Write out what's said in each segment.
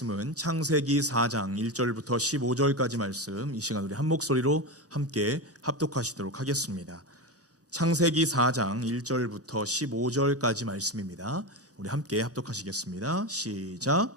말씀은 창세기 4장 1절부터 15절까지 말씀, 이 시간 우리 한 목소리로 함께 합독하시도록 하겠습니다. 창세기 4장 1절부터 15절까지 말씀입니다. 우리 함께 합독하시겠습니다. 시작.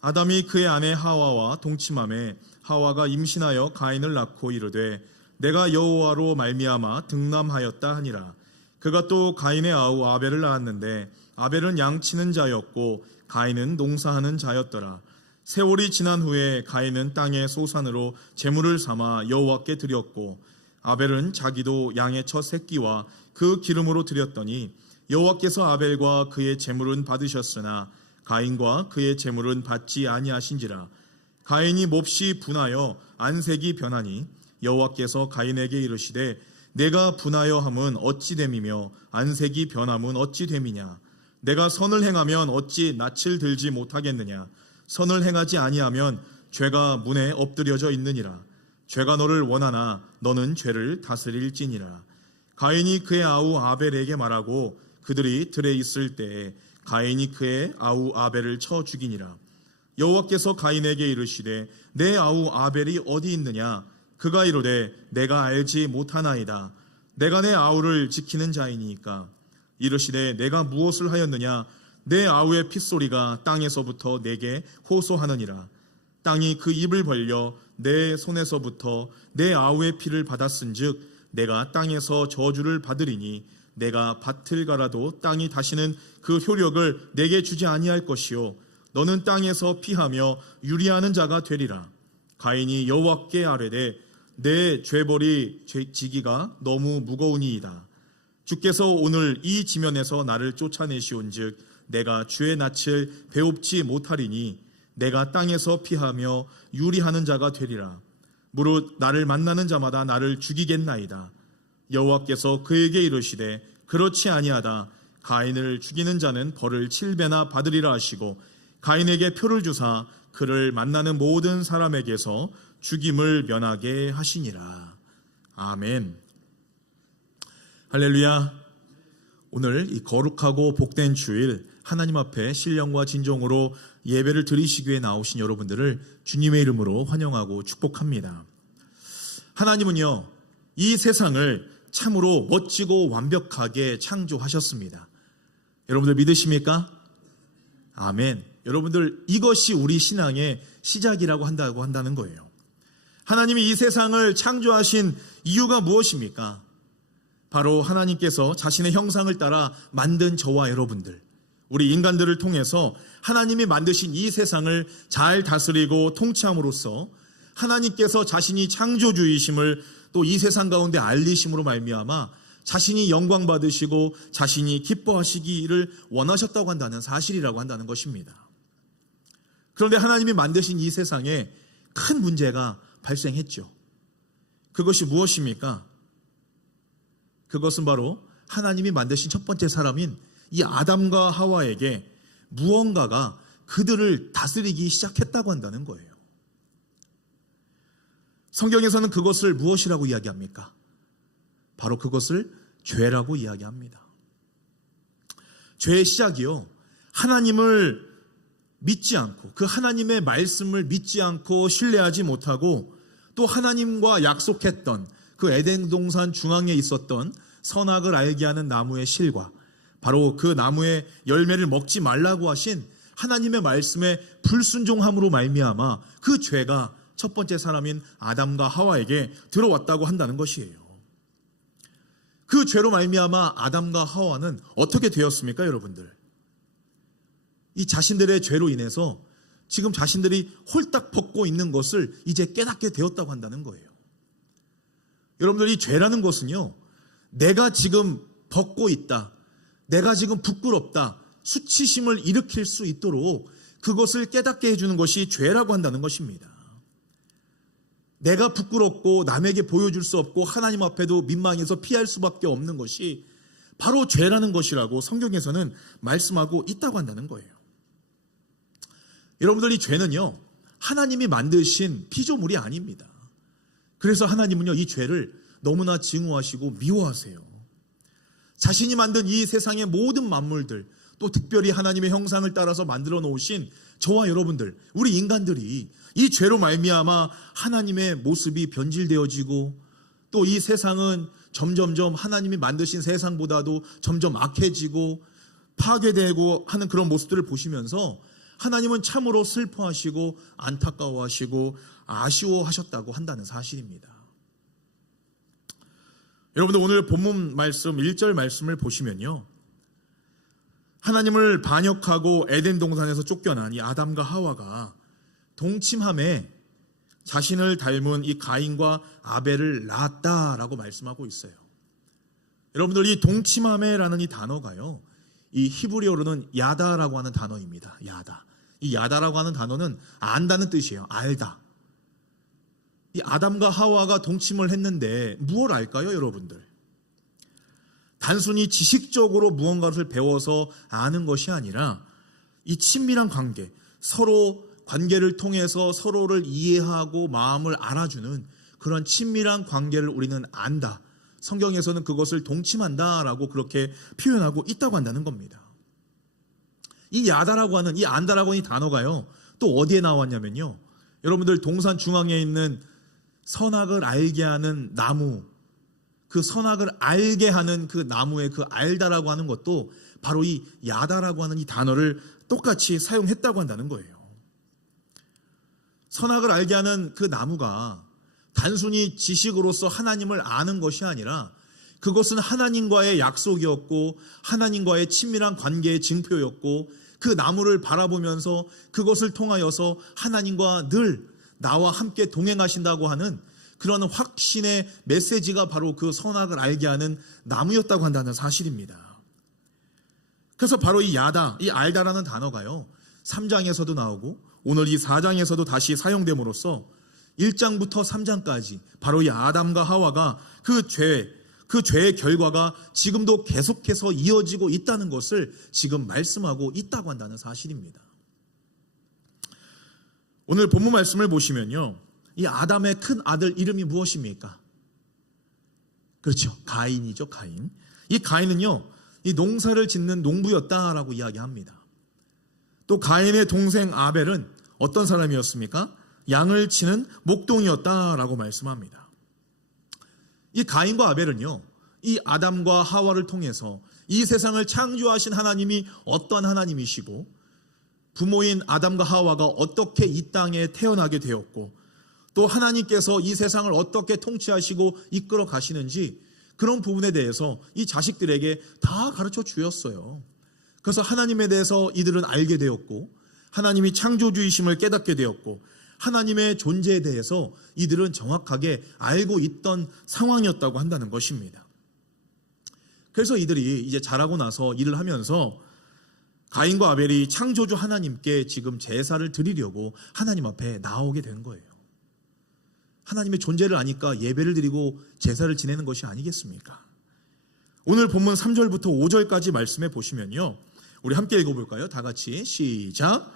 아담이 그의 아내 하와와 동침함에 하와가 임신하여 가인을 낳고 이르되 내가 여호와로 말미암아 등남하였다 하니라. 그가 또 가인의 아우 아벨을 낳았는데 아벨은 양치는 자였고 가인은 농사하는 자였더라. 세월이 지난 후에 가인은 땅의 소산으로 제물을 삼아 여호와께 드렸고 아벨은 자기도 양의 첫 새끼와 그 기름으로 드렸더니 여호와께서 아벨과 그의 제물은 받으셨으나 가인과 그의 제물은 받지 아니하신지라. 가인이 몹시 분하여 안색이 변하니 여호와께서 가인에게 이르시되 내가 분하여 함은 어찌 됨이며 안색이 변함은 어찌 됨이냐. 내가 선을 행하면 어찌 낯을 들지 못하겠느냐. 선을 행하지 아니하면 죄가 문에 엎드려져 있느니라. 죄가 너를 원하나 너는 죄를 다스릴지니라. 가인이 그의 아우 아벨에게 말하고 그들이 들에 있을 때에 가인이 그의 아우 아벨을 쳐 죽이니라. 여호와께서 가인에게 이르시되 내 아우 아벨이 어디 있느냐. 그가 이르되 내가 알지 못하나이다. 내가 내 아우를 지키는 자이니까. 이르시되 내가 무엇을 하였느냐. 내 아우의 핏소리가 땅에서부터 내게 호소하느니라. 땅이 그 입을 벌려 내 손에서부터 내 아우의 피를 받았은즉 내가 땅에서 저주를 받으리니 내가 밭을 갈아도 땅이 다시는 그 효력을 내게 주지 아니할 것이요 너는 땅에서 피하며 유리하는 자가 되리라. 가인이 여호와께 아뢰되 내 죄벌이 지기가 너무 무거우니이다. 주께서 오늘 이 지면에서 나를 쫓아내시온즉 내가 주의 낯을 배웁지 못하리니 내가 땅에서 피하며 유리하는 자가 되리라. 무릇 나를 만나는 자마다 나를 죽이겠나이다. 여호와께서 그에게 이르시되 그렇지 아니하다. 가인을 죽이는 자는 벌을 7배나 받으리라 하시고 가인에게 표를 주사 그를 만나는 모든 사람에게서 죽임을 면하게 하시니라. 아멘. 할렐루야. 오늘 이 거룩하고 복된 주일 하나님 앞에 신령과 진정으로 예배를 드리시기 위해 나오신 여러분들을 주님의 이름으로 환영하고 축복합니다. 하나님은요, 이 세상을 참으로 멋지고 완벽하게 창조하셨습니다. 여러분들 믿으십니까? 아멘. 여러분들 이것이 우리 신앙의 시작이라고 한다는 거예요. 하나님이 이 세상을 창조하신 이유가 무엇입니까? 바로 하나님께서 자신의 형상을 따라 만든 저와 여러분들, 우리 인간들을 통해서 하나님이 만드신 이 세상을 잘 다스리고 통치함으로써 하나님께서 자신이 창조주이심을 또 이 세상 가운데 알리심으로 말미암아 자신이 영광 받으시고 자신이 기뻐하시기를 원하셨다고 한다는 사실이라고 한다는 것입니다. 그런데 하나님이 만드신 이 세상에 큰 문제가 발생했죠. 그것이 무엇입니까? 그것은 바로 하나님이 만드신 첫 번째 사람인 이 아담과 하와에게 무언가가 그들을 다스리기 시작했다고 한다는 거예요. 성경에서는 그것을 무엇이라고 이야기합니까? 바로 그것을 죄라고 이야기합니다. 죄의 시작이요, 하나님을 믿지 않고 그 하나님의 말씀을 믿지 않고 신뢰하지 못하고 또 하나님과 약속했던 그 에덴 동산 중앙에 있었던 선악을 알게 하는 나무의 실과 바로 그 나무의 열매를 먹지 말라고 하신 하나님의 말씀에 불순종함으로 말미암아 그 죄가 첫 번째 사람인 아담과 하와에게 들어왔다고 한다는 것이에요. 그 죄로 말미암아 아담과 하와는 어떻게 되었습니까, 여러분들? 이 자신들의 죄로 인해서 지금 자신들이 홀딱 벗고 있는 것을 이제 깨닫게 되었다고 한다는 거예요. 여러분들, 이 죄라는 것은요, 내가 지금 벗고 있다, 내가 지금 부끄럽다, 수치심을 일으킬 수 있도록 그것을 깨닫게 해주는 것이 죄라고 한다는 것입니다. 내가 부끄럽고 남에게 보여줄 수 없고 하나님 앞에도 민망해서 피할 수밖에 없는 것이 바로 죄라는 것이라고 성경에서는 말씀하고 있다고 한다는 거예요. 여러분들, 이 죄는요, 하나님이 만드신 피조물이 아닙니다. 그래서 하나님은요, 이 죄를 너무나 증오하시고 미워하세요. 자신이 만든 이 세상의 모든 만물들, 또 특별히 하나님의 형상을 따라서 만들어 놓으신 저와 여러분들, 우리 인간들이 이 죄로 말미암아 하나님의 모습이 변질되어지고 또 이 세상은 점점점 하나님이 만드신 세상보다도 점점 악해지고 파괴되고 하는 그런 모습들을 보시면서 하나님은 참으로 슬퍼하시고 안타까워하시고 아쉬워하셨다고 한다는 사실입니다. 여러분들 오늘 본문 말씀 1절 말씀을 보시면요, 하나님을 반역하고 에덴 동산에서 쫓겨난 이 아담과 하와가 동침함에 자신을 닮은 이 가인과 아벨을 낳았다라고 말씀하고 있어요. 여러분들 이 동침함에라는 이 단어가요, 이 히브리어로는 야다라고 하는 단어입니다. 야다. 이 야다라고 하는 단어는 안다는 뜻이에요. 알다. 이 아담과 하와가 동침을 했는데 무엇을 알까요, 여러분들? 단순히 지식적으로 무언가를 배워서 아는 것이 아니라 이 친밀한 관계, 서로 관계를 통해서 서로를 이해하고 마음을 알아주는 그런 친밀한 관계를 우리는 안다. 성경에서는 그것을 동침한다라고 그렇게 표현하고 있다고 한다는 겁니다. 이 야다라고 하는, 이 안다라고 하는 이 단어가요, 또 어디에 나왔냐면요, 여러분들 동산 중앙에 있는 선악을 알게 하는 나무, 그 선악을 알게 하는 그 나무의 그 알다라고 하는 것도 바로 이 야다라고 하는 이 단어를 똑같이 사용했다고 한다는 거예요. 선악을 알게 하는 그 나무가 단순히 지식으로서 하나님을 아는 것이 아니라 그것은 하나님과의 약속이었고 하나님과의 친밀한 관계의 징표였고 그 나무를 바라보면서 그것을 통하여서 하나님과 늘 나와 함께 동행하신다고 하는 그런 확신의 메시지가 바로 그 선악을 알게 하는 나무였다고 한다는 사실입니다. 그래서 바로 이 야다, 이 알다라는 단어가요, 3장에서도 나오고 오늘 이 4장에서도 다시 사용됨으로써 1장부터 3장까지 바로 이 아담과 하와가 그 죄의 결과가 지금도 계속해서 이어지고 있다는 것을 지금 말씀하고 있다고 한다는 사실입니다. 오늘 본문 말씀을 보시면요, 이 아담의 큰 아들 이름이 무엇입니까? 그렇죠, 가인이죠. 가인. 이 가인은요, 이 농사를 짓는 농부였다라고 이야기합니다. 또 가인의 동생 아벨은 어떤 사람이었습니까? 양을 치는 목동이었다라고 말씀합니다. 이 가인과 아벨은요, 이 아담과 하와를 통해서 이 세상을 창조하신 하나님이 어떤 하나님이시고 부모인 아담과 하와가 어떻게 이 땅에 태어나게 되었고 또 하나님께서 이 세상을 어떻게 통치하시고 이끌어 가시는지 그런 부분에 대해서 이 자식들에게 다 가르쳐 주었어요. 그래서 하나님에 대해서 이들은 알게 되었고 하나님이 창조주이심을 깨닫게 되었고 하나님의 존재에 대해서 이들은 정확하게 알고 있던 상황이었다고 한다는 것입니다. 그래서 이들이 이제 자라고 나서 일을 하면서 가인과 아벨이 창조주 하나님께 지금 제사를 드리려고 하나님 앞에 나오게 된 거예요. 하나님의 존재를 아니까 예배를 드리고 제사를 지내는 것이 아니겠습니까? 오늘 본문 3절부터 5절까지 말씀해 보시면요, 우리 함께 읽어볼까요? 다 같이 시작.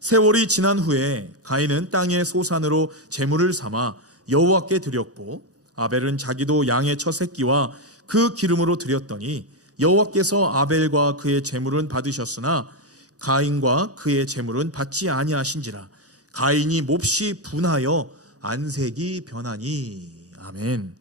세월이 지난 후에 가인은 땅의 소산으로 제물을 삼아 여호와께 드렸고 아벨은 자기도 양의 첫 새끼와 그 기름으로 드렸더니 여호와께서 아벨과 그의 제물은 받으셨으나 가인과 그의 제물은 받지 아니하신지라. 가인이 몹시 분하여 안색이 변하니. 아멘.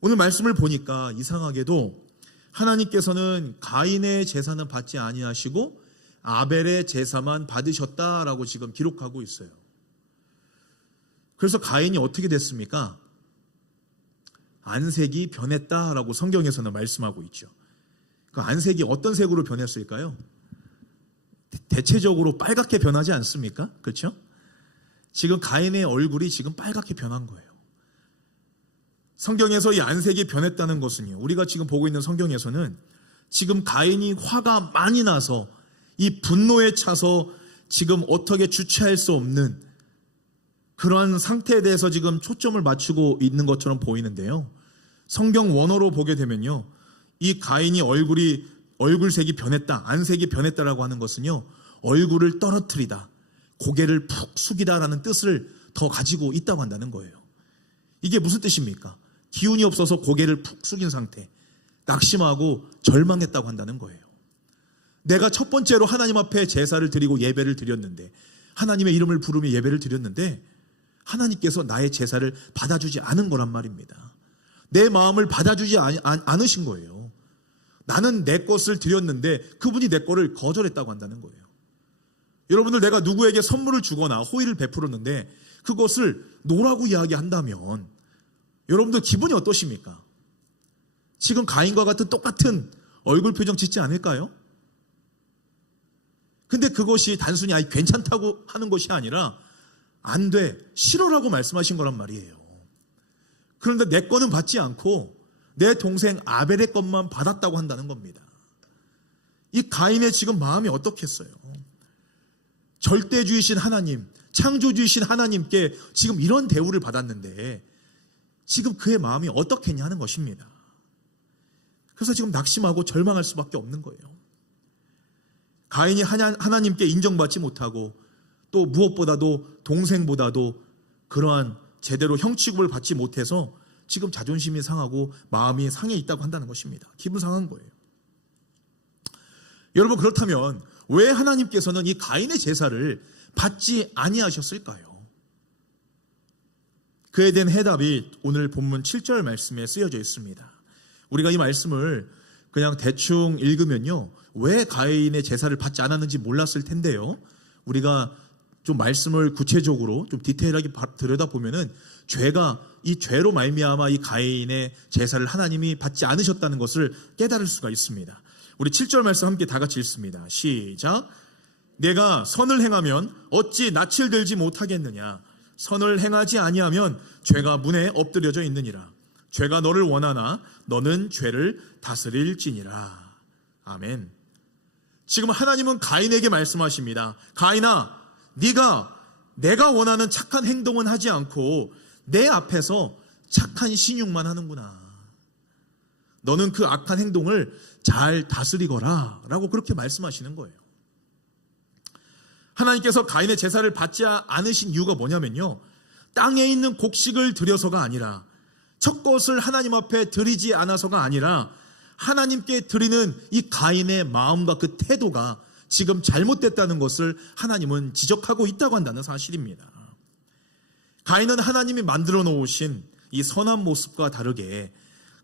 오늘 말씀을 보니까 이상하게도 하나님께서는 가인의 제사는 받지 아니하시고 아벨의 제사만 받으셨다라고 지금 기록하고 있어요. 그래서 가인이 어떻게 됐습니까? 안색이 변했다라고 성경에서는 말씀하고 있죠. 그 안색이 어떤 색으로 변했을까요? 대체적으로 빨갛게 변하지 않습니까? 그렇죠? 지금 가인의 얼굴이 지금 빨갛게 변한 거예요. 성경에서 이 안색이 변했다는 것은요, 우리가 지금 보고 있는 성경에서는 지금 가인이 화가 많이 나서 이 분노에 차서 지금 어떻게 주체할 수 없는 그러한 상태에 대해서 지금 초점을 맞추고 있는 것처럼 보이는데요, 성경 원어로 보게 되면요, 이 가인이 얼굴색이 변했다, 안색이 변했다라고 하는 것은요, 얼굴을 떨어뜨리다, 고개를 푹 숙이다라는 뜻을 더 가지고 있다고 한다는 거예요. 이게 무슨 뜻입니까? 기운이 없어서 고개를 푹 숙인 상태, 낙심하고 절망했다고 한다는 거예요. 내가 첫 번째로 하나님 앞에 제사를 드리고 예배를 드렸는데, 하나님의 이름을 부르며 예배를 드렸는데 하나님께서 나의 제사를 받아주지 않은 거란 말입니다. 내 마음을 받아주지 않으신 거예요. 나는 내 것을 드렸는데 그분이 내 거를 거절했다고 한다는 거예요. 여러분들, 내가 누구에게 선물을 주거나 호의를 베풀었는데 그것을 노라고 이야기한다면 여러분들 기분이 어떠십니까? 지금 가인과 같은 똑같은 얼굴 표정 짓지 않을까요? 근데 그것이 단순히 괜찮다고 하는 것이 아니라 안 돼, 싫어라고 말씀하신 거란 말이에요. 그런데 내 거는 받지 않고 내 동생 아벨의 것만 받았다고 한다는 겁니다. 이 가인의 지금 마음이 어떻겠어요? 절대주의신 하나님, 창조주이신 하나님께 지금 이런 대우를 받았는데 지금 그의 마음이 어떻겠냐 하는 것입니다. 그래서 지금 낙심하고 절망할 수밖에 없는 거예요. 가인이 하나님께 인정받지 못하고 또 무엇보다도 동생보다도 그러한 제대로 형취급을 받지 못해서 지금 자존심이 상하고 마음이 상해 있다고 한다는 것입니다. 기분 상한 거예요. 여러분, 그렇다면 왜 하나님께서는 이 가인의 제사를 받지 아니하셨을까요? 그에 대한 해답이 오늘 본문 7절 말씀에 쓰여져 있습니다. 우리가 이 말씀을 그냥 대충 읽으면요, 왜 가인의 제사를 받지 않았는지 몰랐을 텐데요, 우리가 좀 말씀을 구체적으로 좀 디테일하게 들여다보면은 이 죄로 말미암아 이 가인의 제사를 하나님이 받지 않으셨다는 것을 깨달을 수가 있습니다. 우리 7절 말씀 함께 다 같이 읽습니다. 시작. 내가 선을 행하면 어찌 낯을 들지 못하겠느냐? 선을 행하지 아니하면 죄가 문에 엎드려져 있느니라. 죄가 너를 원하나 너는 죄를 다스릴지니라. 아멘. 지금 하나님은 가인에게 말씀하십니다. 가인아, 내가 원하는 착한 행동은 하지 않고 내 앞에서 착한 신용만 하는구나. 너는 그 악한 행동을 잘 다스리거라 라고 그렇게 말씀하시는 거예요. 하나님께서 가인의 제사를 받지 않으신 이유가 뭐냐면요, 땅에 있는 곡식을 드려서가 아니라, 첫 것을 하나님 앞에 드리지 않아서가 아니라 하나님께 드리는 이 가인의 마음과 그 태도가 지금 잘못됐다는 것을 하나님은 지적하고 있다고 한다는 사실입니다. 가인은 하나님이 만들어 놓으신 이 선한 모습과 다르게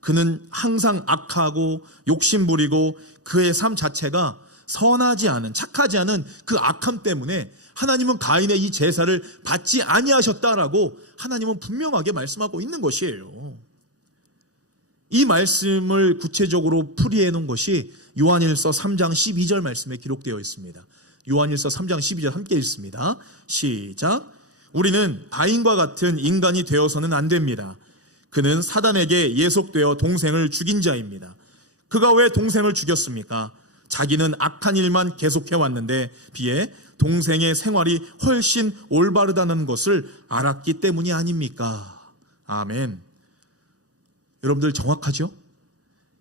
그는 항상 악하고 욕심부리고 그의 삶 자체가 선하지 않은, 착하지 않은 그 악함 때문에 하나님은 가인의 이 제사를 받지 아니하셨다라고 하나님은 분명하게 말씀하고 있는 것이에요. 이 말씀을 구체적으로 풀이해 놓은 것이 요한일서 3장 12절 말씀에 기록되어 있습니다. 요한일서 3장 12절 함께 읽습니다. 시작. 우리는 가인과 같은 인간이 되어서는 안 됩니다. 그는 사단에게 예속되어 동생을 죽인 자입니다. 그가 왜 동생을 죽였습니까? 자기는 악한 일만 계속해 왔는데 비해 동생의 생활이 훨씬 올바르다는 것을 알았기 때문이 아닙니까? 아멘. 여러분들 정확하죠?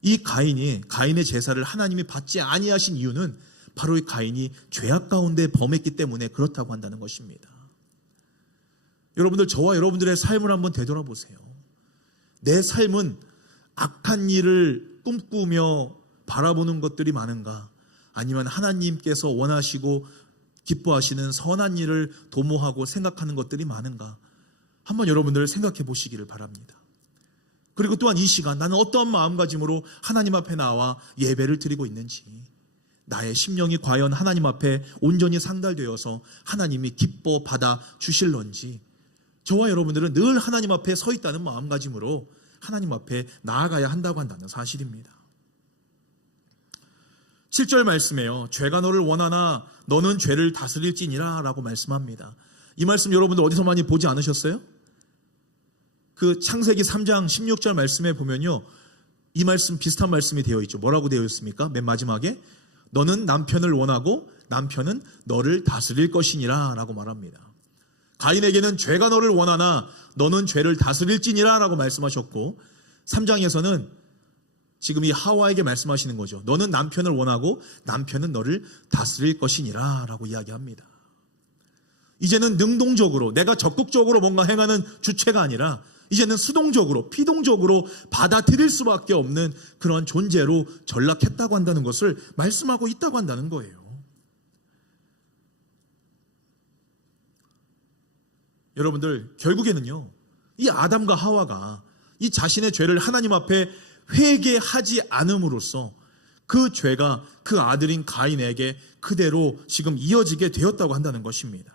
이 가인의 제사를 하나님이 받지 아니하신 이유는 바로 이 가인이 죄악 가운데 범했기 때문에 그렇다고 한다는 것입니다. 여러분들, 저와 여러분들의 삶을 한번 되돌아보세요. 내 삶은 악한 일을 꿈꾸며 바라보는 것들이 많은가? 아니면 하나님께서 원하시고 기뻐하시는 선한 일을 도모하고 생각하는 것들이 많은가? 한번 여러분들 생각해 보시기를 바랍니다. 그리고 또한 이 시간 나는 어떠한 마음가짐으로 하나님 앞에 나와 예배를 드리고 있는지, 나의 심령이 과연 하나님 앞에 온전히 상달되어서 하나님이 기뻐 받아 주실런지, 저와 여러분들은 늘 하나님 앞에 서 있다는 마음가짐으로 하나님 앞에 나아가야 한다고 한다는 사실입니다. 7절 말씀에요, 죄가 너를 원하나 너는 죄를 다스릴지니라 라고 말씀합니다. 이 말씀 여러분들 어디서 많이 보지 않으셨어요? 그 창세기 3장 16절 말씀에 보면요, 이 말씀 비슷한 말씀이 되어 있죠. 뭐라고 되어 있습니까? 맨 마지막에 너는 남편을 원하고 남편은 너를 다스릴 것이니라 라고 말합니다. 가인에게는 죄가 너를 원하나 너는 죄를 다스릴지니라 라고 말씀하셨고, 3장에서는 지금 이 하와에게 말씀하시는 거죠. 너는 남편을 원하고 남편은 너를 다스릴 것이니라 라고 이야기합니다. 이제는 능동적으로 내가 적극적으로 뭔가 행하는 주체가 아니라 이제는 수동적으로 피동적으로 받아들일 수밖에 없는 그런 존재로 전락했다고 한다는 것을 말씀하고 있다고 한다는 거예요. 여러분들, 결국에는요, 이 아담과 하와가 이 자신의 죄를 하나님 앞에 회개하지 않음으로써 그 죄가 그 아들인 가인에게 그대로 지금 이어지게 되었다고 한다는 것입니다.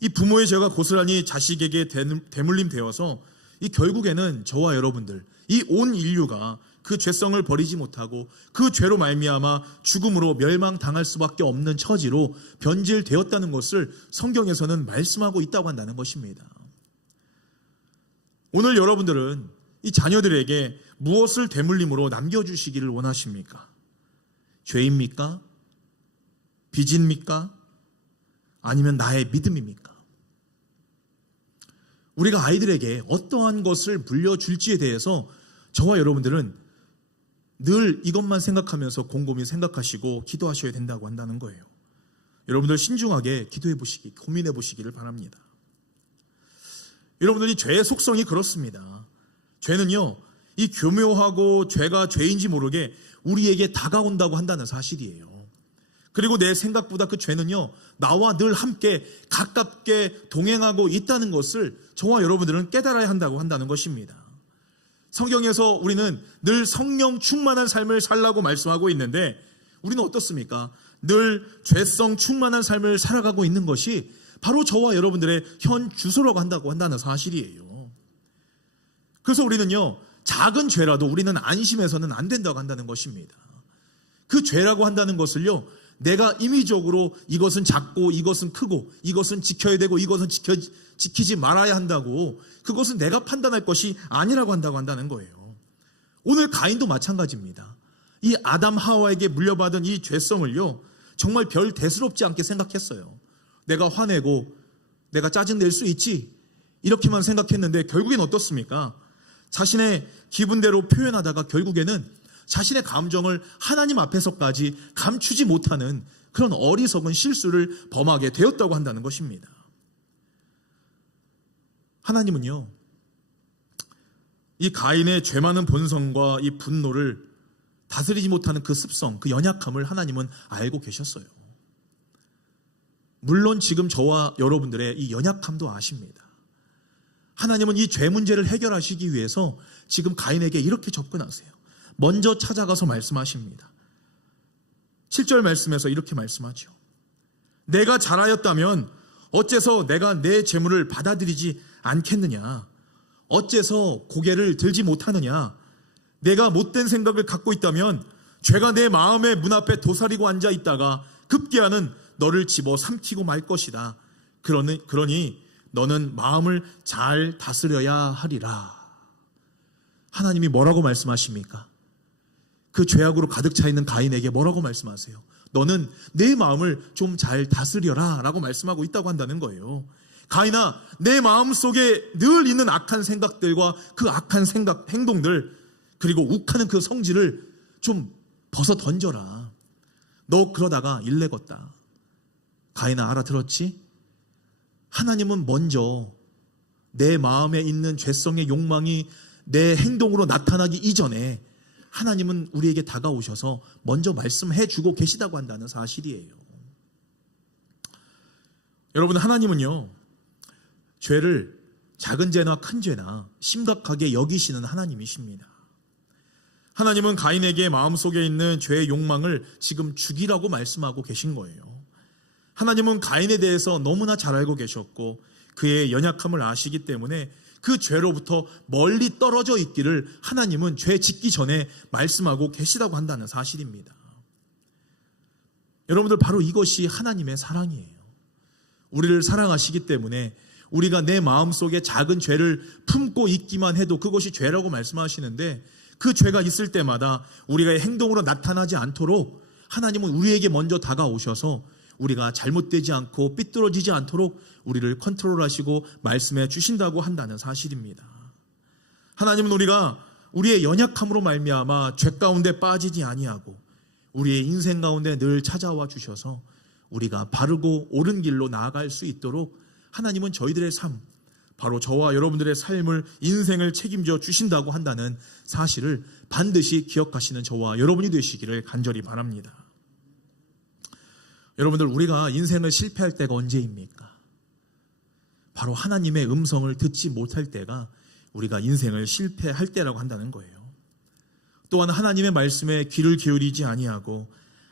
이 부모의 죄가 고스란히 자식에게 대물림 되어서 이 결국에는 저와 여러분들, 이 온 인류가 그 죄성을 버리지 못하고 그 죄로 말미암아 죽음으로 멸망당할 수밖에 없는 처지로 변질되었다는 것을 성경에서는 말씀하고 있다고 한다는 것입니다. 오늘 여러분들은 이 자녀들에게 무엇을 대물림으로 남겨주시기를 원하십니까? 죄입니까? 빚입니까? 아니면 나의 믿음입니까? 우리가 아이들에게 어떠한 것을 물려줄지에 대해서 저와 여러분들은 늘 이것만 생각하면서 곰곰이 생각하시고 기도하셔야 된다고 한다는 거예요. 여러분들 신중하게 기도해 보시기, 고민해 보시기를 바랍니다. 여러분들이 죄의 속성이 그렇습니다. 죄는요, 이 교묘하고 죄가 죄인지 모르게 우리에게 다가온다고 한다는 사실이에요. 그리고 내 생각보다 그 죄는요, 나와 늘 함께 가깝게 동행하고 있다는 것을 저와 여러분들은 깨달아야 한다고 한다는 것입니다. 성경에서 우리는 늘 성령 충만한 삶을 살라고 말씀하고 있는데 우리는 어떻습니까? 늘 죄성 충만한 삶을 살아가고 있는 것이 바로 저와 여러분들의 현 주소라고 한다는 사실이에요. 그래서 우리는요, 작은 죄라도 우리는 안심해서는 안 된다고 한다는 것입니다. 그 죄라고 한다는 것을요, 내가 임의적으로 이것은 작고 이것은 크고 이것은 지켜야 되고 이것은 지키지 말아야 한다고, 그것은 내가 판단할 것이 아니라고 한다는 거예요. 오늘 가인도 마찬가지입니다. 이 아담 하와에게 물려받은 이 죄성을요, 정말 별 대수롭지 않게 생각했어요. 내가 화내고 내가 짜증낼 수 있지, 이렇게만 생각했는데 결국엔 어떻습니까? 자신의 기분대로 표현하다가 결국에는 자신의 감정을 하나님 앞에서까지 감추지 못하는 그런 어리석은 실수를 범하게 되었다고 한다는 것입니다. 하나님은요, 이 가인의 죄 많은 본성과 이 분노를 다스리지 못하는 그 습성, 그 연약함을 하나님은 알고 계셨어요. 물론 지금 저와 여러분들의 이 연약함도 아십니다. 하나님은 이 죄 문제를 해결하시기 위해서 지금 가인에게 이렇게 접근하세요. 먼저 찾아가서 말씀하십니다. 7절 말씀에서 이렇게 말씀하죠. 내가 잘하였다면 어째서 내가 내 재물을 받아들이지 않겠느냐? 어째서 고개를 들지 못하느냐? 내가 못된 생각을 갖고 있다면 죄가 내 마음의 문 앞에 도사리고 앉아 있다가 급기야는 너를 집어 삼키고 말 것이다. 그러니 너는 마음을 잘 다스려야 하리라. 하나님이 뭐라고 말씀하십니까? 그 죄악으로 가득 차 있는 가인에게 뭐라고 말씀하세요? 너는 내 마음을 좀 잘 다스려라 라고 말씀하고 있다고 한다는 거예요. 가인아, 내 마음속에 늘 있는 악한 생각들과 그 악한 행동들, 그리고 욱하는 그 성질을 좀 벗어 던져라. 너 그러다가 일레겄다. 가인아, 알아들었지? 하나님은 먼저 내 마음에 있는 죄성의 욕망이 내 행동으로 나타나기 이전에 하나님은 우리에게 다가오셔서 먼저 말씀해 주고 계시다고 한다는 사실이에요. 여러분, 하나님은요, 죄를 작은 죄나 큰 죄나 심각하게 여기시는 하나님이십니다. 하나님은 가인에게 마음속에 있는 죄의 욕망을 지금 죽이라고 말씀하고 계신 거예요. 하나님은 가인에 대해서 너무나 잘 알고 계셨고 그의 연약함을 아시기 때문에 그 죄로부터 멀리 떨어져 있기를 하나님은 죄 짓기 전에 말씀하고 계시다고 한다는 사실입니다. 여러분들, 바로 이것이 하나님의 사랑이에요. 우리를 사랑하시기 때문에 우리가 내 마음속에 작은 죄를 품고 있기만 해도 그것이 죄라고 말씀하시는데, 그 죄가 있을 때마다 우리가 행동으로 나타나지 않도록 하나님은 우리에게 먼저 다가오셔서 우리가 잘못되지 않고 삐뚤어지지 않도록 우리를 컨트롤하시고 말씀해 주신다고 한다는 사실입니다. 하나님은 우리가 우리의 연약함으로 말미암아 죄 가운데 빠지지 아니하고 우리의 인생 가운데 늘 찾아와 주셔서 우리가 바르고 옳은 길로 나아갈 수 있도록 하나님은 저희들의 삶, 바로 저와 여러분들의 삶을, 인생을 책임져 주신다고 한다는 사실을 반드시 기억하시는 저와 여러분이 되시기를 간절히 바랍니다. 여러분들, 우리가 인생을 실패할 때가 언제입니까? 바로 하나님의 음성을 듣지 못할 때가 우리가 인생을 실패할 때라고 한다는 거예요. 또한 하나님의 말씀에 귀를 기울이지 아니하고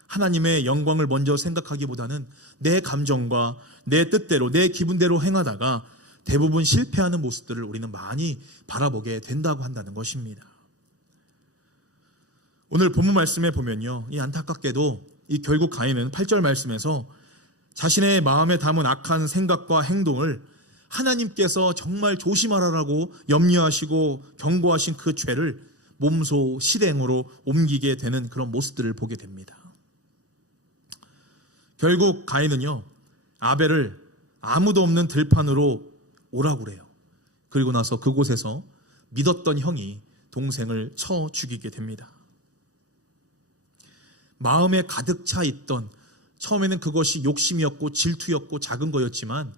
하나님의 영광을 먼저 생각하기보다는 내 감정과 내 뜻대로, 내 기분대로 행하다가 대부분 실패하는 모습들을 우리는 많이 바라보게 된다고 한다는 것입니다. 오늘 본문 말씀에 보면요, 이 안타깝게도 이 결국 가인은 8절 말씀에서 자신의 마음에 담은 악한 생각과 행동을 하나님께서 정말 조심하라라고 염려하시고 경고하신 그 죄를 몸소 실행으로 옮기게 되는 그런 모습들을 보게 됩니다. 결국 가인은요, 아벨을 아무도 없는 들판으로 오라고 그래요. 그리고 나서 그곳에서 믿었던 형이 동생을 쳐 죽이게 됩니다. 마음에 가득 차 있던, 처음에는 그것이 욕심이었고 질투였고 작은 거였지만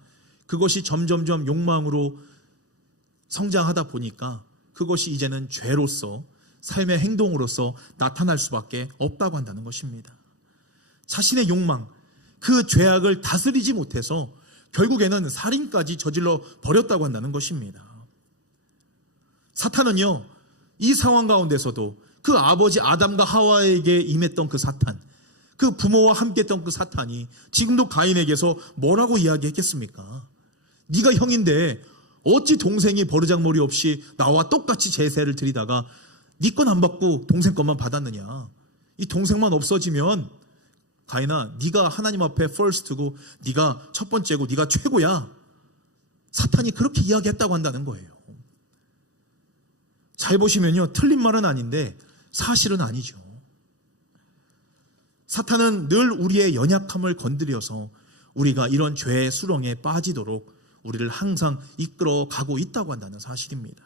그것이 점점점 욕망으로 성장하다 보니까 그것이 이제는 죄로서, 삶의 행동으로서 나타날 수밖에 없다고 한다는 것입니다. 자신의 욕망, 그 죄악을 다스리지 못해서 결국에는 살인까지 저질러 버렸다고 한다는 것입니다. 사탄은요, 이 상황 가운데서도 그 아버지 아담과 하와에게 임했던 그 사탄, 그 부모와 함께했던 그 사탄이 지금도 가인에게서 뭐라고 이야기했겠습니까? 네가 형인데 어찌 동생이 버르장머리 없이 나와 똑같이 제세를 드리다가 네 건 안 받고 동생 것만 받았느냐? 이 동생만 없어지면 가인아, 네가 하나님 앞에 first고 네가 첫 번째고 네가 최고야. 사탄이 그렇게 이야기했다고 한다는 거예요. 잘 보시면요, 틀린 말은 아닌데 사실은 아니죠. 사탄은 늘 우리의 연약함을 건드려서 우리가 이런 죄의 수렁에 빠지도록 우리를 항상 이끌어 가고 있다고 한다는 사실입니다.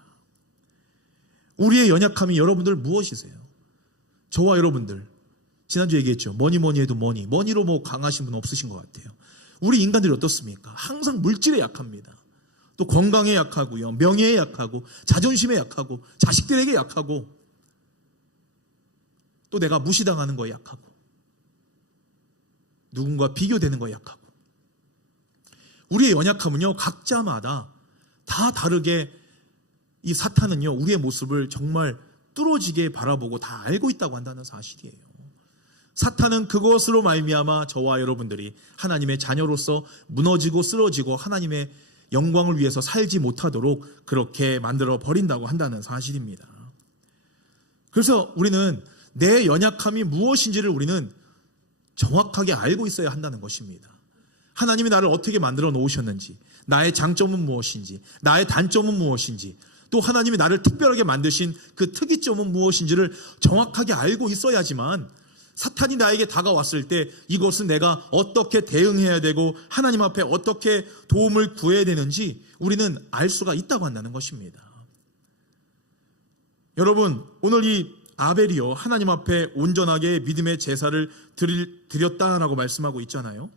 우리의 연약함이 여러분들 무엇이세요? 저와 여러분들, 지난주에 얘기했죠. 뭐니 해도 머니로 뭐 강하신 분 없으신 것 같아요. 우리 인간들이 어떻습니까? 항상 물질에 약합니다. 또 건강에 약하고요, 명예에 약하고, 자존심에 약하고, 자식들에게 약하고, 또 내가 무시당하는 거에 약하고, 누군가 비교되는 거에 약하고. 우리의 연약함은요, 각자마다 다 다르게, 이 사탄은요, 우리의 모습을 정말 뚫어지게 바라보고 다 알고 있다고 한다는 사실이에요. 사탄은 그것으로 말미암아 저와 여러분들이 하나님의 자녀로서 무너지고 쓰러지고 하나님의 영광을 위해서 살지 못하도록 그렇게 만들어 버린다고 한다는 사실입니다. 그래서 우리는 내 연약함이 무엇인지를 우리는 정확하게 알고 있어야 한다는 것입니다. 하나님이 나를 어떻게 만들어 놓으셨는지, 나의 장점은 무엇인지, 나의 단점은 무엇인지, 또 하나님이 나를 특별하게 만드신 그 특이점은 무엇인지를 정확하게 알고 있어야지만 사탄이 나에게 다가왔을 때 이것은 내가 어떻게 대응해야 되고 하나님 앞에 어떻게 도움을 구해야 되는지 우리는 알 수가 있다고 한다는 것입니다. 여러분, 오늘 이 아벨이요, 하나님 앞에 온전하게 믿음의 제사를 드렸다라고 말씀하고 있잖아요.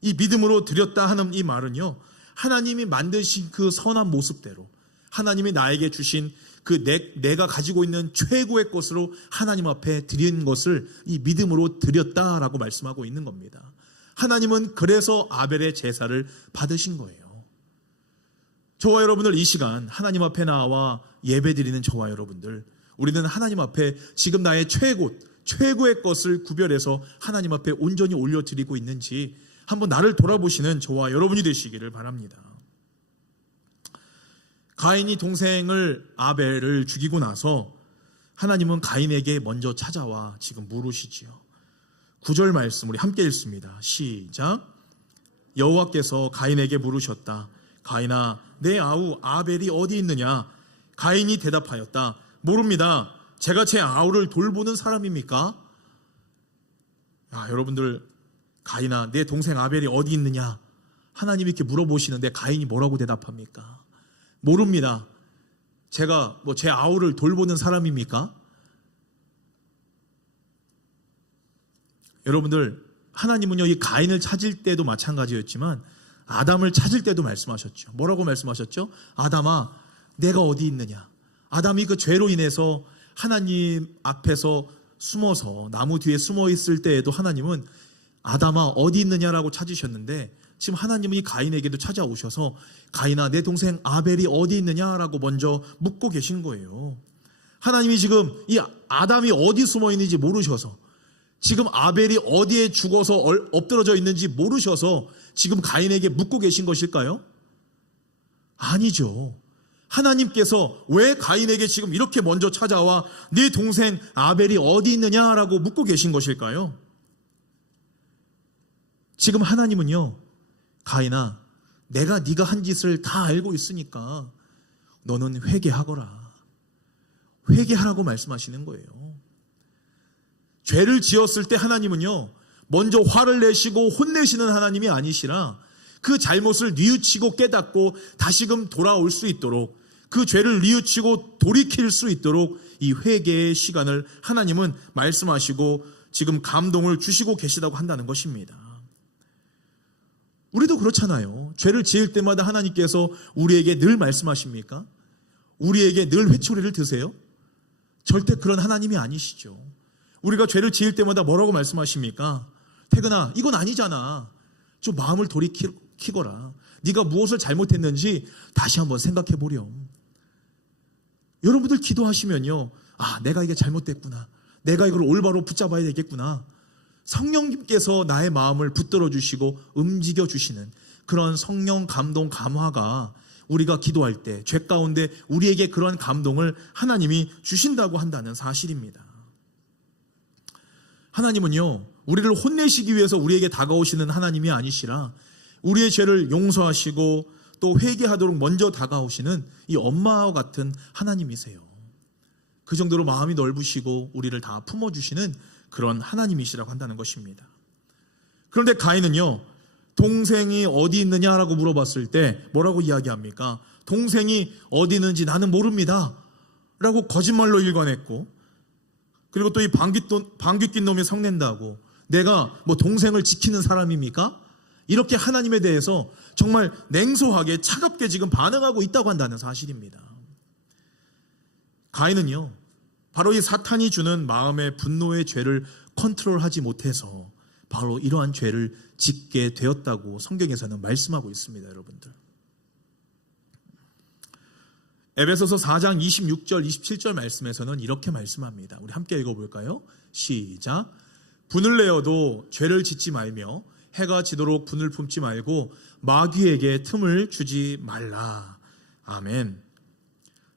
이 믿음으로 드렸다 하는 이 말은요, 하나님이 만드신 그 선한 모습대로 하나님이 나에게 주신 그 내가 가지고 있는 최고의 것으로 하나님 앞에 드린 것을 이 믿음으로 드렸다라고 말씀하고 있는 겁니다. 하나님은 그래서 아벨의 제사를 받으신 거예요. 저와 여러분들, 이 시간 하나님 앞에 나와 예배드리는 저와 여러분들, 우리는 하나님 앞에 지금 나의 최고의 것을 구별해서 하나님 앞에 온전히 올려드리고 있는지 한번 나를 돌아보시는 저와 여러분이 되시기를 바랍니다. 가인이 동생을 아벨을 죽이고 나서 하나님은 가인에게 먼저 찾아와 지금 물으시지요. 9절 말씀 우리 함께 읽습니다. 시작. 여호와께서 가인에게 물으셨다. 가인아, 내 아우 아벨이 어디 있느냐? 가인이 대답하였다. 모릅니다. 제가 제 아우를 돌보는 사람입니까? 여러분들, 가인아, 내 동생 아벨이 어디 있느냐? 하나님이 이렇게 물어보시는데 가인이 뭐라고 대답합니까? 모릅니다. 제가 제 아우를 돌보는 사람입니까? 여러분들, 하나님은요, 이 가인을 찾을 때도 마찬가지였지만 아담을 찾을 때도 말씀하셨죠. 뭐라고 말씀하셨죠? 아담아, 내가 어디 있느냐? 아담이 그 죄로 인해서 하나님 앞에서 숨어서 나무 뒤에 숨어 있을 때에도 하나님은 아담아 어디 있느냐라고 찾으셨는데, 지금 하나님은 이 가인에게도 찾아오셔서 가인아, 내 동생 아벨이 어디 있느냐라고 먼저 묻고 계신 거예요. 하나님이 지금 이 아담이 어디 숨어 있는지 모르셔서, 지금 아벨이 어디에 죽어서 엎드러져 있는지 모르셔서 지금 가인에게 묻고 계신 것일까요? 아니죠. 하나님께서 왜 가인에게 지금 이렇게 먼저 찾아와 네 동생 아벨이 어디 있느냐라고 묻고 계신 것일까요? 지금 하나님은요, 가인아, 내가 네가 한 짓을 다 알고 있으니까 너는 회개하거라. 회개하라고 말씀하시는 거예요. 죄를 지었을 때 하나님은요, 먼저 화를 내시고 혼내시는 하나님이 아니시라 그 잘못을 뉘우치고 깨닫고 다시금 돌아올 수 있도록, 그 죄를 뉘우치고 돌이킬 수 있도록 이 회개의 시간을 하나님은 말씀하시고 지금 감동을 주시고 계시다고 한다는 것입니다. 우리도 그렇잖아요. 죄를 지을 때마다 하나님께서 우리에게 늘 말씀하십니까? 우리에게 늘 회초리를 드세요? 절대 그런 하나님이 아니시죠. 우리가 죄를 지을 때마다 뭐라고 말씀하십니까? 태근아, 이건 아니잖아. 좀 마음을 돌이키거라. 네가 무엇을 잘못했는지 다시 한번 생각해 보렴. 여러분들 기도하시면요, 아, 내가 이게 잘못됐구나, 내가 이걸 올바로 붙잡아야 되겠구나, 성령님께서 나의 마음을 붙들어 주시고 움직여 주시는 그런 성령 감동 감화가 우리가 기도할 때 죄 가운데 우리에게 그런 감동을 하나님이 주신다고 한다는 사실입니다. 하나님은요, 우리를 혼내시기 위해서 우리에게 다가오시는 하나님이 아니시라 우리의 죄를 용서하시고 또 회개하도록 먼저 다가오시는 이 엄마와 같은 하나님이세요. 그 정도로 마음이 넓으시고 우리를 다 품어주시는 그런 하나님이시라고 한다는 것입니다. 그런데 가인은요, 동생이 어디 있느냐라고 물어봤을 때 뭐라고 이야기합니까? 동생이 어디 있는지 나는 모릅니다 라고 거짓말로 일관했고, 그리고 또 이 방귀 낀 놈이 성낸다고 내가 뭐 동생을 지키는 사람입니까? 이렇게 하나님에 대해서 정말 냉소하게 차갑게 지금 반응하고 있다고 한다는 사실입니다. 가인은요, 바로 이 사탄이 주는 마음의 분노의 죄를 컨트롤하지 못해서 바로 이러한 죄를 짓게 되었다고 성경에서는 말씀하고 있습니다. 여러분들, 에베소서 4장 26절 27절 말씀에서는 이렇게 말씀합니다. 우리 함께 읽어볼까요? 시작. 분을 내어도 죄를 짓지 말며 해가 지도록 분을 품지 말고 마귀에게 틈을 주지 말라. 아멘.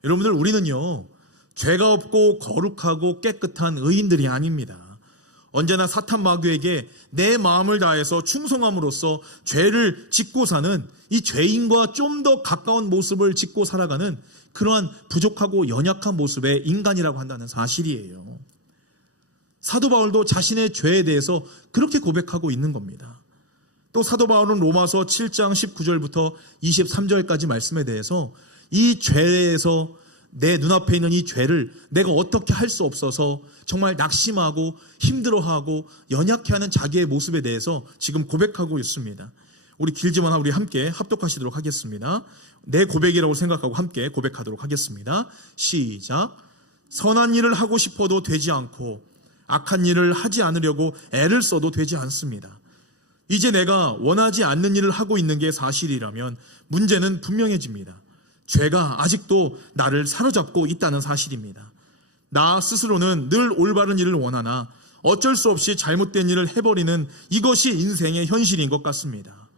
여러분들, 우리는요, 죄가 없고 거룩하고 깨끗한 의인들이 아닙니다. 언제나 사탄 마귀에게 내 마음을 다해서 충성함으로써 죄를 짓고 사는, 이 죄인과 좀 더 가까운 모습을 짓고 살아가는 그러한 부족하고 연약한 모습의 인간이라고 한다는 사실이에요. 사도 바울도 자신의 죄에 대해서 그렇게 고백하고 있는 겁니다. 또 사도 바울은 로마서 7장 19절부터 23절까지 말씀에 대해서 이 죄에서 내 눈앞에 있는 이 죄를 내가 어떻게 할 수 없어서 정말 낙심하고 힘들어하고 연약해하는 자기의 모습에 대해서 지금 고백하고 있습니다. 우리 길지만 우리 함께 합독하시도록 하겠습니다. 내 고백이라고 생각하고 함께 고백하도록 하겠습니다. 시작. 선한 일을 하고 싶어도 되지 않고 악한 일을 하지 않으려고 애를 써도 되지 않습니다. 이제 내가 원하지 않는 일을 하고 있는 게 사실이라면 문제는 분명해집니다. 죄가 아직도 나를 사로잡고 있다는 사실입니다. 나 스스로는 늘 올바른 일을 원하나 어쩔 수 없이 잘못된 일을 해버리는 이것이 인생의 현실인 것 같습니다.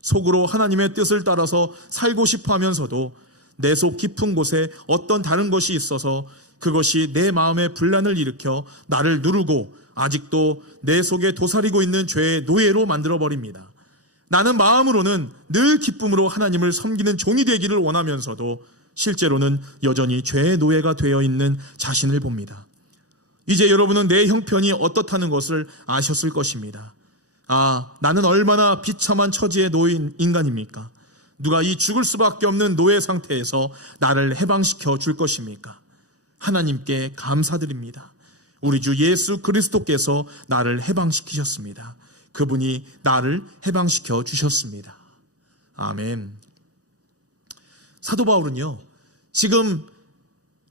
속으로 하나님의 뜻을 따라서 살고 싶어 하면서도 내 속 깊은 곳에 어떤 다른 것이 있어서 그것이 내 마음에 분란을 일으켜 나를 누르고 아직도 내 속에 도사리고 있는 죄의 노예로 만들어버립니다. 나는 마음으로는 늘 기쁨으로 하나님을 섬기는 종이 되기를 원하면서도 실제로는 여전히 죄의 노예가 되어 있는 자신을 봅니다. 이제 여러분은 내 형편이 어떻다는 것을 아셨을 것입니다. 아, 나는 얼마나 비참한 처지에 놓인 인간입니까? 누가 이 죽을 수밖에 없는 노예 상태에서 나를 해방시켜 줄 것입니까? 하나님께 감사드립니다. 우리 주 예수 그리스도께서 나를 해방시키셨습니다. 그분이 나를 해방시켜 주셨습니다. 아멘. 사도 바울은요, 지금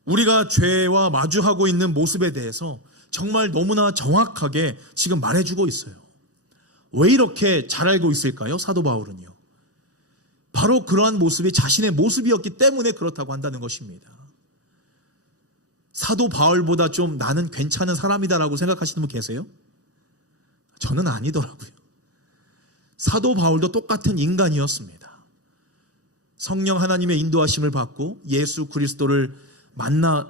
우리가 죄와 마주하고 있는 모습에 대해서 정말 너무나 정확하게 지금 말해주고 있어요. 왜 이렇게 잘 알고 있을까요? 사도 바울은요, 바로 그러한 모습이 자신의 모습이었기 때문에 그렇다고 한다는 것입니다. 사도 바울보다 좀 나는 괜찮은 사람이다라고 생각하시는 분 계세요? 저는 아니더라고요. 사도 바울도 똑같은 인간이었습니다. 성령 하나님의 인도하심을 받고 예수 그리스도를 만난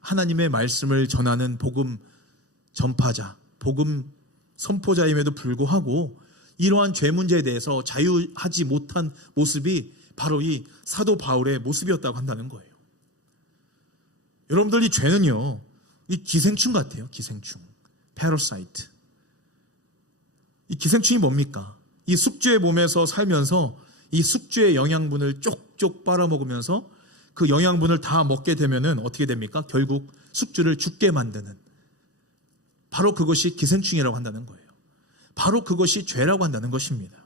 하나님의 말씀을 전하는 복음 전파자, 복음 선포자임에도 불구하고 이러한 죄 문제에 대해서 자유하지 못한 모습이 바로 이 사도 바울의 모습이었다고 한다는 거예요. 여러분들, 이 죄는요, 이 기생충 같아요. 기생충, 패러사이트. 이 기생충이 뭡니까? 이 숙주의 몸에서 살면서 이 숙주의 영양분을 쪽쪽 빨아먹으면서 그 영양분을 다 먹게 되면은 어떻게 됩니까? 결국 숙주를 죽게 만드는, 바로 그것이 기생충이라고 한다는 거예요. 바로 그것이 죄라고 한다는 것입니다.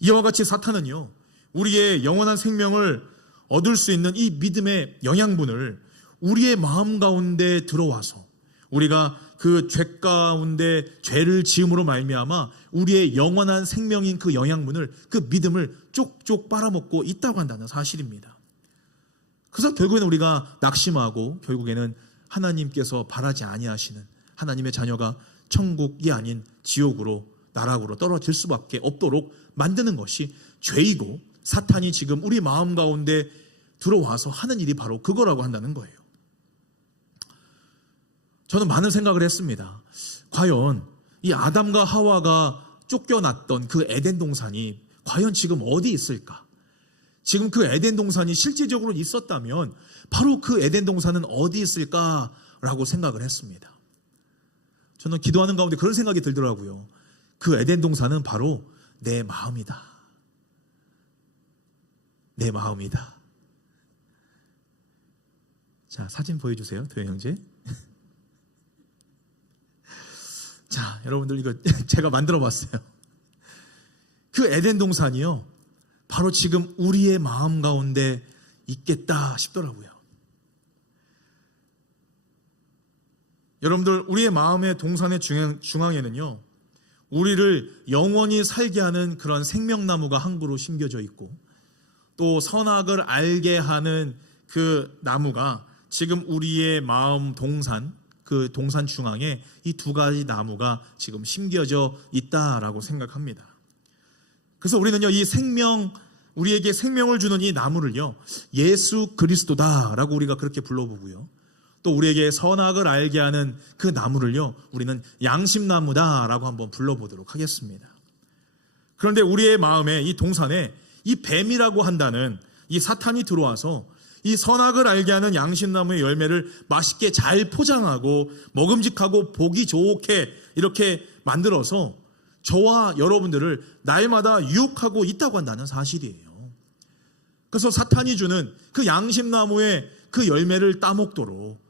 이와 같이 사탄은요, 우리의 영원한 생명을 얻을 수 있는 이 믿음의 영양분을 우리의 마음 가운데 들어와서 우리가 그 죄 가운데 죄를 지음으로 말미암아 우리의 영원한 생명인 그 영양분을, 그 믿음을 쪽쪽 빨아먹고 있다고 한다는 사실입니다. 그래서 결국에는 우리가 낙심하고 결국에는 하나님께서 바라지 아니하시는 하나님의 자녀가 천국이 아닌 지옥으로, 나락으로 떨어질 수밖에 없도록 만드는 것이 죄이고, 사탄이 지금 우리 마음 가운데 들어와서 하는 일이 바로 그거라고 한다는 거예요. 저는 많은 생각을 했습니다. 과연 이 아담과 하와가 쫓겨났던 그 에덴 동산이 과연 지금 어디 있을까? 지금 그 에덴 동산이 실질적으로 있었다면 바로 그 에덴 동산은 어디 있을까라고 생각을 했습니다. 저는 기도하는 가운데 그런 생각이 들더라고요. 그 에덴 동산은 바로 내 마음이다. 내 마음이다. 자, 사진 보여주세요, 도현 형제. 자, 여러분들, 이거 제가 만들어 봤어요. 그 에덴 동산이요, 바로 지금 우리의 마음 가운데 있겠다 싶더라고요. 여러분들, 우리의 마음의 동산의 중앙에는요, 우리를 영원히 살게 하는 그런 생명나무가 한 그루 심겨져 있고, 또 선악을 알게 하는 그 나무가 지금 우리의 마음 동산, 그 동산 중앙에 이 두 가지 나무가 지금 심겨져 있다라고 생각합니다. 그래서 우리는요, 이 생명, 우리에게 생명을 주는 이 나무를요, 예수 그리스도다라고 우리가 그렇게 불러보고요, 또 우리에게 선악을 알게 하는 그 나무를요, 우리는 양심나무다라고 한번 불러보도록 하겠습니다. 그런데 우리의 마음에, 이 동산에 이 뱀이라고 한다는 이 사탄이 들어와서 이 선악을 알게 하는 양심나무의 열매를 맛있게 잘 포장하고 먹음직하고 보기 좋게 이렇게 만들어서 저와 여러분들을 날마다 유혹하고 있다고 한다는 사실이에요. 그래서 사탄이 주는 그 양심나무의 그 열매를 따먹도록,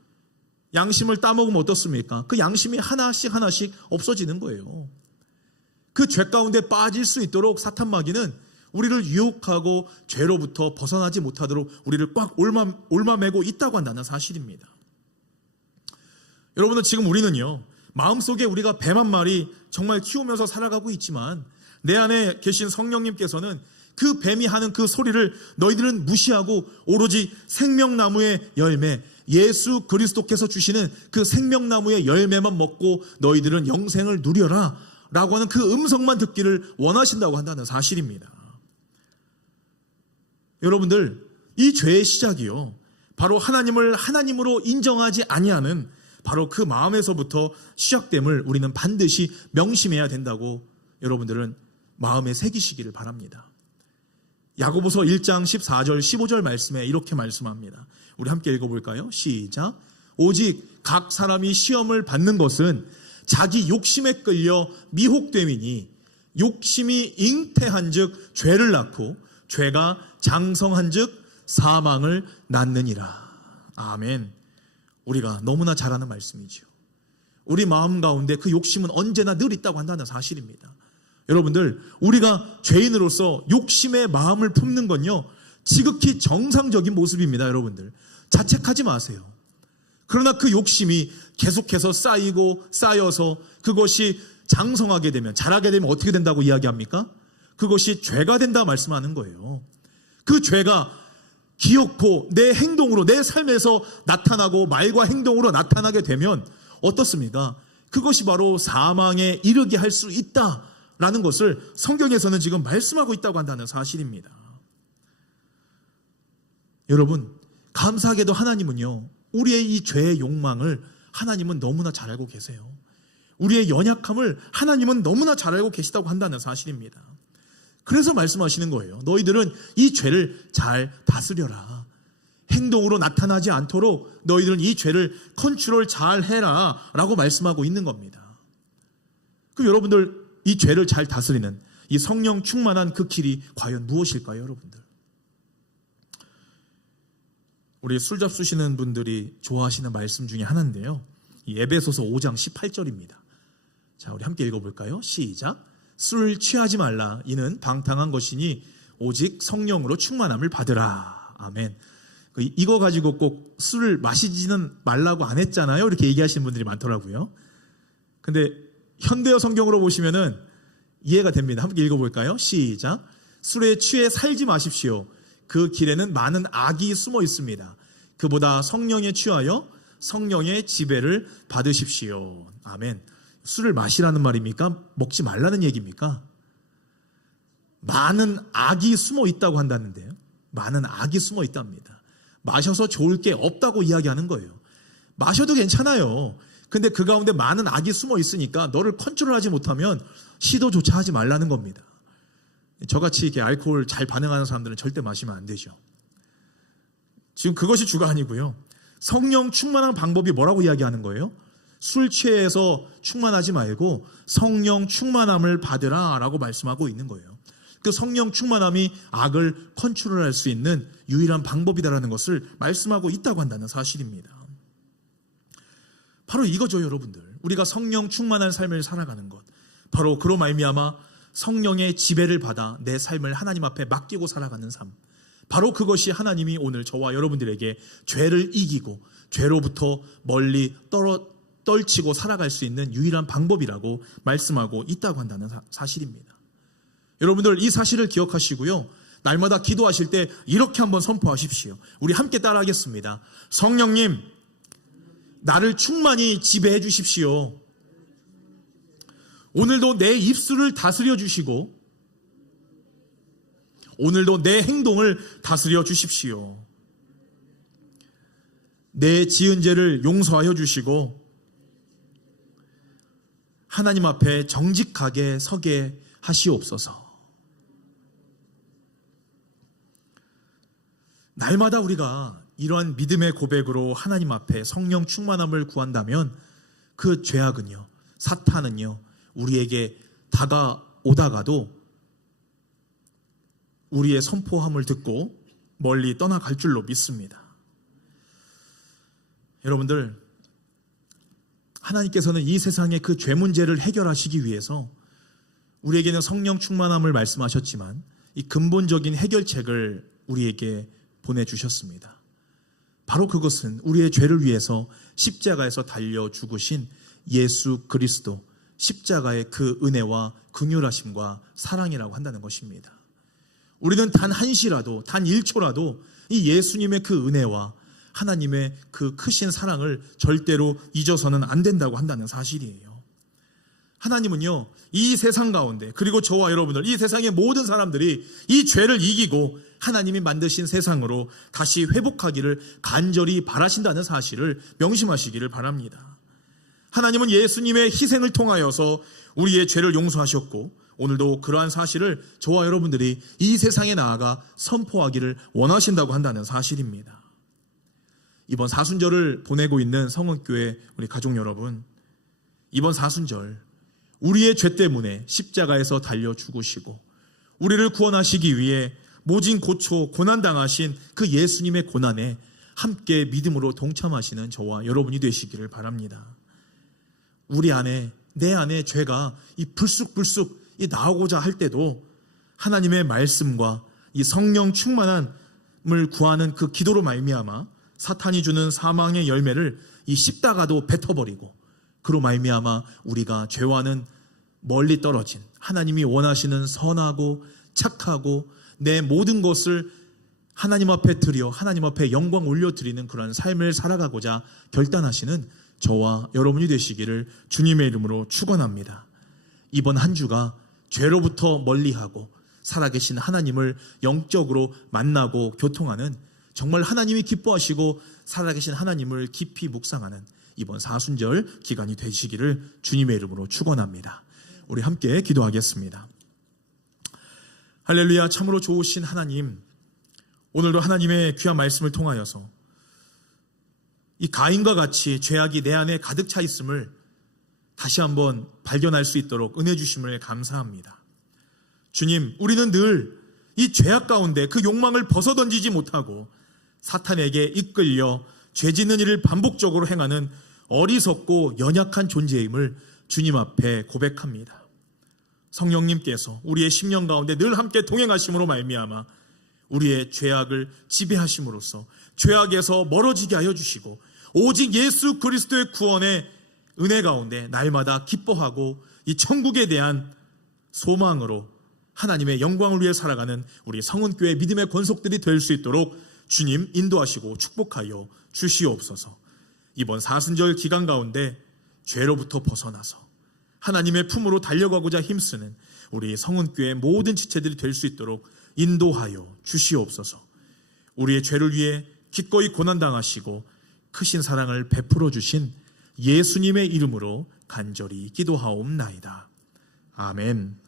양심을 따먹으면 어떻습니까? 그 양심이 하나씩 하나씩 없어지는 거예요. 그 죄 가운데 빠질 수 있도록 사탄 마귀는 우리를 유혹하고 죄로부터 벗어나지 못하도록 우리를 꽉 올마매고 있다고 한다는 사실입니다. 여러분들, 지금 우리는요, 마음속에 우리가 뱀 한 마리 정말 키우면서 살아가고 있지만 내 안에 계신 성령님께서는 그 뱀이 하는 그 소리를 너희들은 무시하고 오로지 생명나무의 열매, 예수 그리스도께서 주시는 그 생명나무의 열매만 먹고 너희들은 영생을 누려라 라고 하는 그 음성만 듣기를 원하신다고 한다는 사실입니다. 여러분들, 이 죄의 시작이요, 바로 하나님을 하나님으로 인정하지 아니하는 바로 그 마음에서부터 시작됨을 우리는 반드시 명심해야 된다고 여러분들은 마음에 새기시기를 바랍니다. 야고보서 1장 14절 15절 말씀에 이렇게 말씀합니다. 우리 함께 읽어볼까요? 시작. 오직 각 사람이 시험을 받는 것은 자기 욕심에 끌려 미혹됨이니 욕심이 잉태한 즉 죄를 낳고 죄가 장성한 즉 사망을 낳느니라. 아멘. 우리가 너무나 잘 아는 말씀이죠. 우리 마음 가운데 그 욕심은 언제나 늘 있다고 한다는 사실입니다. 여러분들, 우리가 죄인으로서 욕심의 마음을 품는 건요, 지극히 정상적인 모습입니다. 여러분들, 자책하지 마세요. 그러나 그 욕심이 계속해서 쌓이고 쌓여서 그것이 장성하게 되면, 자라게 되면 어떻게 된다고 이야기합니까? 그것이 죄가 된다 말씀하는 거예요. 그 죄가 기억포, 내 행동으로, 내 삶에서 나타나고 말과 행동으로 나타나게 되면 어떻습니까? 그것이 바로 사망에 이르게 할 수 있다라는 것을 성경에서는 지금 말씀하고 있다고 한다는 사실입니다. 여러분, 감사하게도 하나님은요, 우리의 이 죄의 욕망을 하나님은 너무나 잘 알고 계세요. 우리의 연약함을 하나님은 너무나 잘 알고 계시다고 한다는 사실입니다. 그래서 말씀하시는 거예요. 너희들은 이 죄를 잘 다스려라. 행동으로 나타나지 않도록 너희들은 이 죄를 컨트롤 잘 해라 라고 말씀하고 있는 겁니다. 그럼 여러분들, 이 죄를 잘 다스리는 이 성령 충만한 그 길이 과연 무엇일까요, 여러분들? 우리 술 잡수시는 분들이 좋아하시는 말씀 중에 하나인데요, 이 에베소서 5장 18절입니다. 자, 우리 함께 읽어볼까요? 시작. 술 취하지 말라. 이는 방탕한 것이니 오직 성령으로 충만함을 받으라. 아멘. 이거 가지고 꼭 술을 마시지는 말라고 안 했잖아요, 이렇게 얘기하시는 분들이 많더라고요. 근데 현대어 성경으로 보시면은 이해가 됩니다. 함께 읽어볼까요? 시작. 술에 취해 살지 마십시오. 그 길에는 많은 악이 숨어 있습니다. 그보다 성령에 취하여 성령의 지배를 받으십시오. 아멘. 술을 마시라는 말입니까? 먹지 말라는 얘기입니까? 많은 악이 숨어 있다고 한다는데요. 많은 악이 숨어 있답니다. 마셔서 좋을 게 없다고 이야기하는 거예요. 마셔도 괜찮아요. 근데 그 가운데 많은 악이 숨어 있으니까 너를 컨트롤하지 못하면 시도조차 하지 말라는 겁니다. 저같이 이렇게 알코올 잘 반응하는 사람들은 절대 마시면 안 되죠. 지금 그것이 주가 아니고요. 성령 충만한 방법이 뭐라고 이야기하는 거예요? 술 취해서 충만하지 말고 성령 충만함을 받으라 라고 말씀하고 있는 거예요. 그 성령 충만함이 악을 컨트롤할 수 있는 유일한 방법이다라는 것을 말씀하고 있다고 한다는 사실입니다. 바로 이거죠, 여러분들. 우리가 성령 충만한 삶을 살아가는 것, 바로 그로 말미암아 성령의 지배를 받아 내 삶을 하나님 앞에 맡기고 살아가는 삶, 바로 그것이 하나님이 오늘 저와 여러분들에게 죄를 이기고 죄로부터 멀리 떨치고 살아갈 수 있는 유일한 방법이라고 말씀하고 있다고 한다는 사실입니다. 여러분들, 이 사실을 기억하시고요, 날마다 기도하실 때 이렇게 한번 선포하십시오. 우리 함께 따라하겠습니다. 성령님, 나를 충만히 지배해 주십시오. 오늘도 내 입술을 다스려 주시고 오늘도 내 행동을 다스려 주십시오. 내 지은 죄를 용서하여 주시고 하나님 앞에 정직하게 서게 하시옵소서. 날마다 우리가 이러한 믿음의 고백으로 하나님 앞에 성령 충만함을 구한다면 그 죄악은요, 사탄은요, 우리에게 다가오다가도 우리의 선포함을 듣고 멀리 떠나갈 줄로 믿습니다. 여러분들, 하나님께서는 이 세상의 그 죄 문제를 해결하시기 위해서 우리에게는 성령 충만함을 말씀하셨지만 이 근본적인 해결책을 우리에게 보내주셨습니다. 바로 그것은 우리의 죄를 위해서 십자가에서 달려 죽으신 예수 그리스도, 십자가의 그 은혜와 긍휼하심과 사랑이라고 한다는 것입니다. 우리는 단 한시라도, 단 1초라도 이 예수님의 그 은혜와 하나님의 그 크신 사랑을 절대로 잊어서는 안 된다고 한다는 사실이에요. 하나님은요, 이 세상 가운데, 그리고 저와 여러분들, 이 세상의 모든 사람들이 이 죄를 이기고 하나님이 만드신 세상으로 다시 회복하기를 간절히 바라신다는 사실을 명심하시기를 바랍니다. 하나님은 예수님의 희생을 통하여서 우리의 죄를 용서하셨고 오늘도 그러한 사실을 저와 여러분들이 이 세상에 나아가 선포하기를 원하신다고 한다는 사실입니다. 이번 사순절을 보내고 있는 성원교회 우리 가족 여러분, 이번 사순절 우리의 죄 때문에 십자가에서 달려 죽으시고 우리를 구원하시기 위해 모진 고초 고난당하신 그 예수님의 고난에 함께 믿음으로 동참하시는 저와 여러분이 되시기를 바랍니다. 우리 안에, 내 안에 죄가 이 불쑥불쑥 나오고자 할 때도 하나님의 말씀과 이 성령 충만함을 구하는 그 기도로 말미암아 사탄이 주는 사망의 열매를 이 씹다가도 뱉어버리고, 그로 말미암아 우리가 죄와는 멀리 떨어진 하나님이 원하시는 선하고 착하고 내 모든 것을 하나님 앞에 드려 하나님 앞에 영광 올려드리는 그런 삶을 살아가고자 결단하시는 저와 여러분이 되시기를 주님의 이름으로 축원합니다. 이번 한 주가 죄로부터 멀리하고 살아계신 하나님을 영적으로 만나고 교통하는, 정말 하나님이 기뻐하시고 살아계신 하나님을 깊이 묵상하는 이번 사순절 기간이 되시기를 주님의 이름으로 축원합니다. 우리 함께 기도하겠습니다. 할렐루야. 참으로 좋으신 하나님, 오늘도 하나님의 귀한 말씀을 통하여서 이 가인과 같이 죄악이 내 안에 가득 차 있음을 다시 한번 발견할 수 있도록 은혜 주심을 감사합니다. 주님, 우리는 늘 이 죄악 가운데 그 욕망을 벗어던지지 못하고 사탄에게 이끌려 죄 짓는 일을 반복적으로 행하는 어리석고 연약한 존재임을 주님 앞에 고백합니다. 성령님께서 우리의 심령 가운데 늘 함께 동행하심으로 말미암아 우리의 죄악을 지배하심으로써 죄악에서 멀어지게 하여 주시고, 오직 예수 그리스도의 구원의 은혜 가운데 날마다 기뻐하고 이 천국에 대한 소망으로 하나님의 영광을 위해 살아가는 우리 성은교회 믿음의 권속들이 될 수 있도록 주님 인도하시고 축복하여 주시옵소서. 이번 사순절 기간 가운데 죄로부터 벗어나서 하나님의 품으로 달려가고자 힘쓰는 우리 성은교회 모든 지체들이 될 수 있도록 인도하여 주시옵소서. 우리의 죄를 위해 기꺼이 고난당하시고 크신 사랑을 베풀어 주신 예수님의 이름으로 간절히 기도하옵나이다. 아멘.